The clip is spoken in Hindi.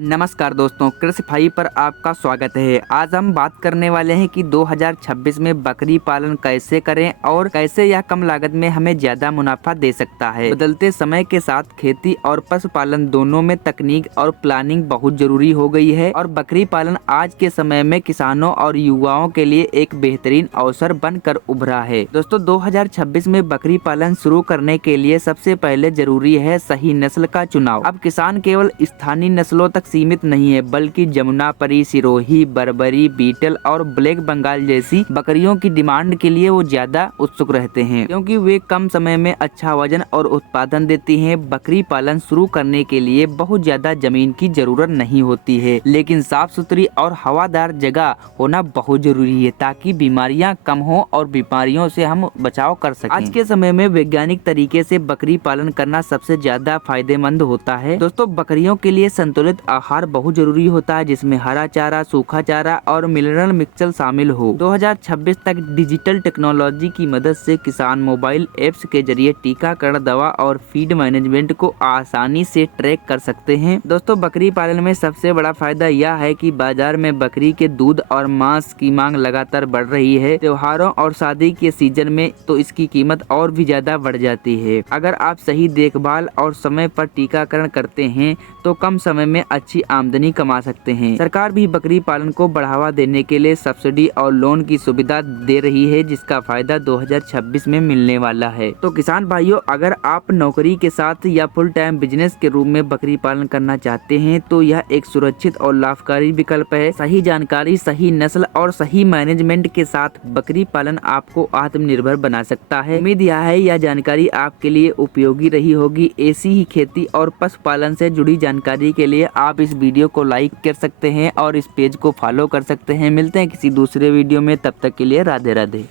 नमस्कार दोस्तों, कृषि भाई पर आपका स्वागत है। आज हम बात करने वाले हैं कि 2026 में बकरी पालन कैसे करें और कैसे यह कम लागत में हमें ज्यादा मुनाफा दे सकता है। बदलते समय के साथ खेती और पशुपालन दोनों में तकनीक और प्लानिंग बहुत जरूरी हो गई है और बकरी पालन आज के समय में किसानों और युवाओं के लिए एक बेहतरीन अवसर बनकर उभरा है। दोस्तों 2026 में बकरी पालन शुरू करने के लिए सबसे पहले जरूरी है सही नस्ल का चुनाव। अब किसान केवल स्थानीय नस्लों तक सीमित नहीं है, बल्कि जमुनापरी, सिरोही, बर्बरी, बीटल और ब्लैक बंगाल जैसी बकरियों की डिमांड के लिए वो ज्यादा उत्सुक रहते हैं, क्योंकि वे कम समय में अच्छा वजन और उत्पादन देती हैं। बकरी पालन शुरू करने के लिए बहुत ज्यादा जमीन की जरूरत नहीं होती है, लेकिन साफ सुथरी और हवादार जगह होना बहुत जरूरी है ताकि बीमारियां कम हो और बीमारियों से हम बचाव कर सकें। आज के समय में वैज्ञानिक तरीके से बकरी पालन करना सबसे ज्यादा फायदेमंद होता है। दोस्तों बकरियों के लिए संतुलित आहार बहुत जरूरी होता है, जिसमें हरा चारा, सूखा चारा और मिनरल मिक्सचर शामिल हो। 2026 तक डिजिटल टेक्नोलॉजी की मदद से किसान मोबाइल एप्स के जरिए टीकाकरण, दवा और फीड मैनेजमेंट को आसानी से ट्रैक कर सकते हैं। दोस्तों बकरी पालन में सबसे बड़ा फायदा यह है कि बाजार में बकरी के दूध और मांस की मांग लगातार बढ़ रही है। त्योहारों और शादी के सीजन में तो इसकी कीमत और भी ज्यादा बढ़ जाती है। अगर आप सही देखभाल और समय पर टीकाकरण करते हैं तो कम समय में अच्छी आमदनी कमा सकते हैं। सरकार भी बकरी पालन को बढ़ावा देने के लिए सब्सिडी और लोन की सुविधा दे रही है, जिसका फायदा 2026 में मिलने वाला है। तो किसान भाइयों, अगर आप नौकरी के साथ या फुल टाइम बिजनेस के रूप में बकरी पालन करना चाहते हैं तो यह एक सुरक्षित और लाभकारी विकल्प है। सही जानकारी, सही नस्ल और सही मैनेजमेंट के साथ बकरी पालन आपको आत्मनिर्भर बना सकता है। उम्मीद यह जानकारी आपके लिए उपयोगी रही होगी। ऐसी ही खेती और पशुपालन से जुड़ी जानकारी के लिए आप इस वीडियो को लाइक कर सकते हैं और इस पेज को फॉलो कर सकते हैं। मिलते हैं किसी दूसरे वीडियो में, तब तक के लिए राधे राधे।